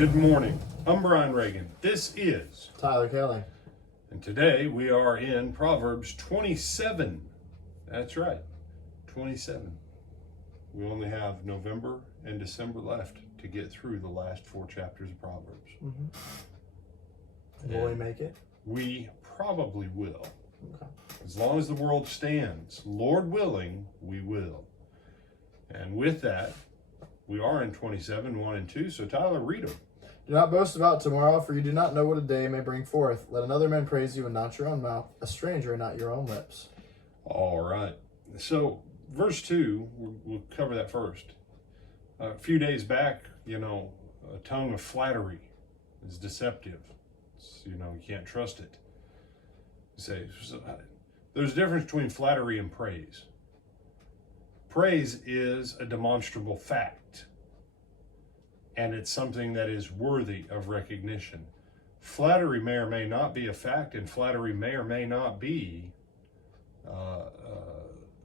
Good morning. I'm Brian Reagan. This is Tyler Kelly. And today we are in Proverbs 27. That's right, 27. We only have November and December left to get through the last 4 chapters of Proverbs. Will we make it? We probably will. Okay. As long as the world stands, Lord willing, we will. And with that, we are in 27, 1 and 2. So Tyler, read them. Do not boast about tomorrow, for you do not know what a day may bring forth. Let another man praise you and not your own mouth, a stranger and not your own lips. All right. So verse 2, we'll cover that first. A few days back, a tongue of flattery is deceptive. You can't trust it. There's a difference between flattery and praise. Praise is a demonstrable fact, and it's something that is worthy of recognition. Flattery may or may not be a fact, and flattery may or may not be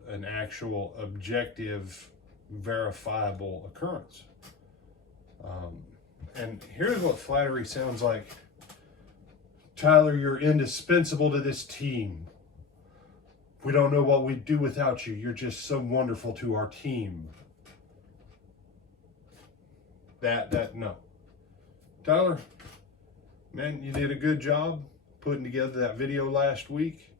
an actual, objective, verifiable occurrence. And here's what flattery sounds like. Tyler, you're indispensable to this team. We don't know what we'd do without you. You're just so wonderful to our team. No. Tyler, man, you did a good job putting together that video last week.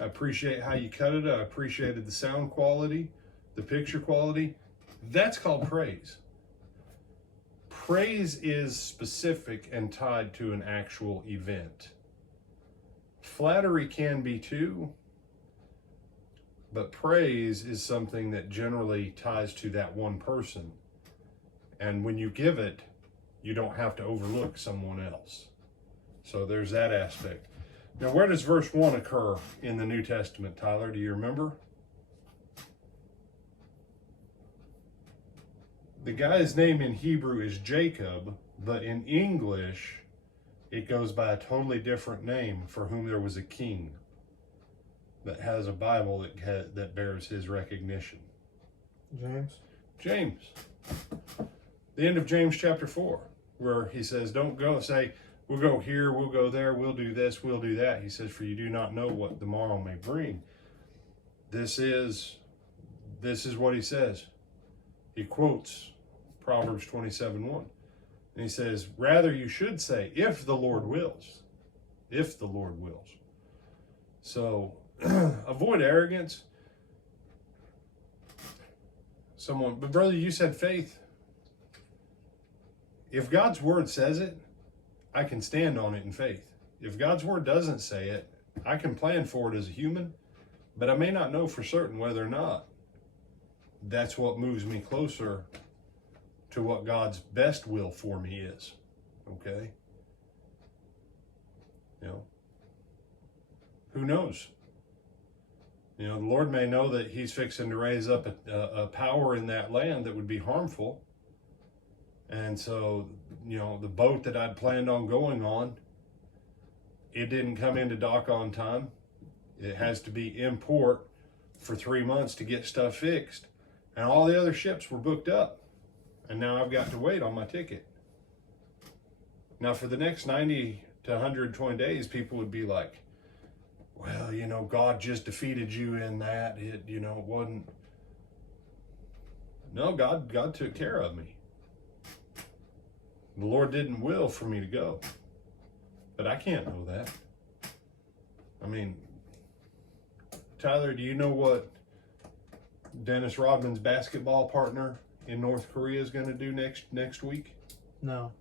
I appreciate how you cut it. I appreciated the sound quality, the picture quality. That's called praise. Praise is specific and tied to an actual event. Flattery can be too, but praise is something that generally ties to that one person. And when you give it, you don't have to overlook someone else. So there's that aspect. Now, where does verse 1 occur in the New Testament, Tyler? Do you remember? The guy's name in Hebrew is Jacob, but in English, it goes by a totally different name, for whom there was a king that has a Bible that bears his recognition. James. The end of James chapter 4, where he says, don't go say, we'll go here, we'll go there, we'll do this, we'll do that. He says, for you do not know what the morrow may bring. This is what he says. He quotes Proverbs 27:1. And he says, rather you should say, if the Lord wills. If the Lord wills. So avoid arrogance. But brother, you said faith. If God's word says it, I can stand on it in faith. If God's word doesn't say it, I can plan for it as a human, but I may not know for certain whether or not. That's what moves me closer to what God's best will for me is. Okay? Who knows? The Lord may know that he's fixing to raise up a power in that land that would be harmful. And so, the boat that I'd planned on going on, it didn't come into dock on time. It has to be in port for 3 months to get stuff fixed. And all the other ships were booked up. And now I've got to wait on my ticket. Now for the next 90 to 120 days, people would be like, well, God just defeated you in that. It wasn't. No, God took care of me. The Lord didn't will for me to go. But I can't know that. I mean, Tyler, do you know what Dennis Rodman's basketball partner in North Korea is going to do next week? No.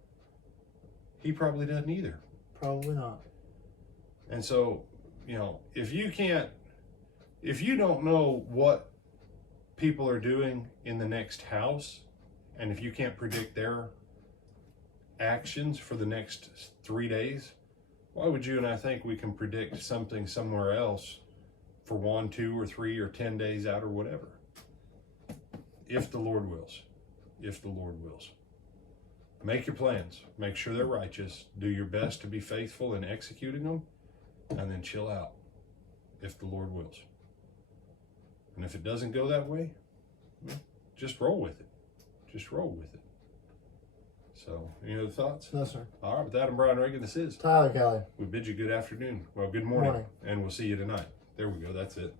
He probably doesn't either. Probably not. And so, if you don't know what people are doing in the next house, and if you can't predict their actions for the next 3 days, why would you and I think we can predict something somewhere else for 1, 2, or 3, or 10 days out or whatever? If the Lord wills. If the Lord wills. Make your plans. Make sure they're righteous. Do your best to be faithful in executing them. And then chill out. If the Lord wills. And if it doesn't go that way, just roll with it. Just roll with it. So, any other thoughts? No, sir. All right, with that, I'm Brian Reagan. This is Tyler Kelly. We bid you good afternoon. Well, good morning. And we'll see you tonight. There we go. That's it.